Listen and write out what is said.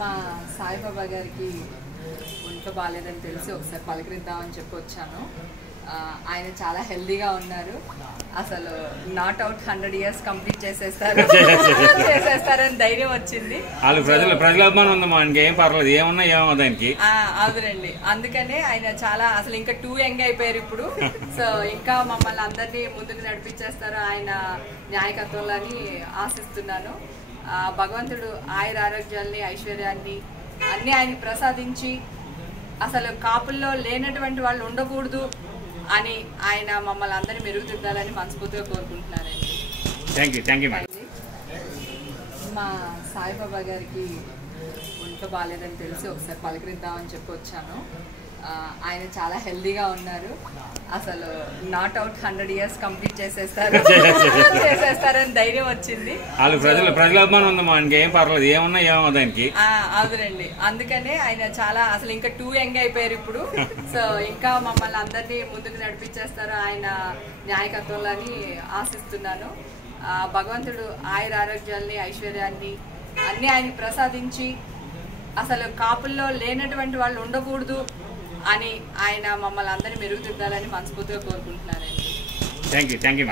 మా సాయిబాబా గారికి ఒంట్లో బాగాలేదని తెలిసి ఒకసారి పలకరిద్దామని చెప్పి వచ్చాను. ఆయన చాలా హెల్దీగా ఉన్నారు. అసలు నాట్ అవుట్ 100 years కంప్లీట్ చేసేస్తారని ధైర్యం వచ్చింది. ప్రజల అభిమానం ఉందమ్మా, ఇంకేం పర్లేదు, ఏమన్నా ఏమో దానికి. అవునండి, అందుకనే ఆయన చాలా అసలు ఇంకా టూ యంగ్ అయిపోయారు ఇప్పుడు. సో ఇంకా మమ్మల్ని అందరినీ ముందుకు నడిపించేస్తారు ఆయన న్యాయకత్వంలో అని ఆశిస్తున్నాను. భగవంతుడు ఆయుర ఆరోగ్యాల్ని ఐశ్వర్యాన్ని అన్ని ఆయనకి ప్రసాదించి అసలు కాపుల్లో లేనటువంటి వాళ్ళు ఉండకూడదు అని ఆయన మమ్మల్ని అందరినీ మెరుగుదిద్దాలని మనస్ఫూర్తిగా కోరుకుంటున్నానండి. Thank you. మా సాయిబాబా గారికి ఒంట్లో బాగాలేదని తెలిసి ఒకసారి పలకరిద్దామని చెప్పి వచ్చాను. ఆయన చాలా హెల్దీగా ఉన్నారు. అసలు నాట్ అవుట్ 100 years కంప్లీట్ చేసేస్తారని ధైర్యం వచ్చింది. ప్రజల అభిమానం ఉందమ్మా, ఇంకేం పర్లేదు, ఏమన్నా ఏమో దానికి. అవునండి, అందుకనే ఆయన చాలా అసలు ఇంకా టూ యంగ్ అయిపోయారు ఇప్పుడు. సో ఇంకా మమ్మల్ని అందరినీ ముందుకు నడిపించేస్తారు ఆయన న్యాయకత్వంలో అని ఆశిస్తున్నాను. భగవంతుడు ఆయుర ఆరోగ్యాల్ని ఐశ్వర్యాన్ని అన్ని ఆయనకి ప్రసాదించి అసలు కాపుల్లో లేనటువంటి వాళ్ళు ఉండకూడదు అని ఆయన మమ్మల్ని అందరినీ మెరుగుదిద్దాలని మనస్ఫూర్తిగా కోరుకుంటున్నానండి. Thank you.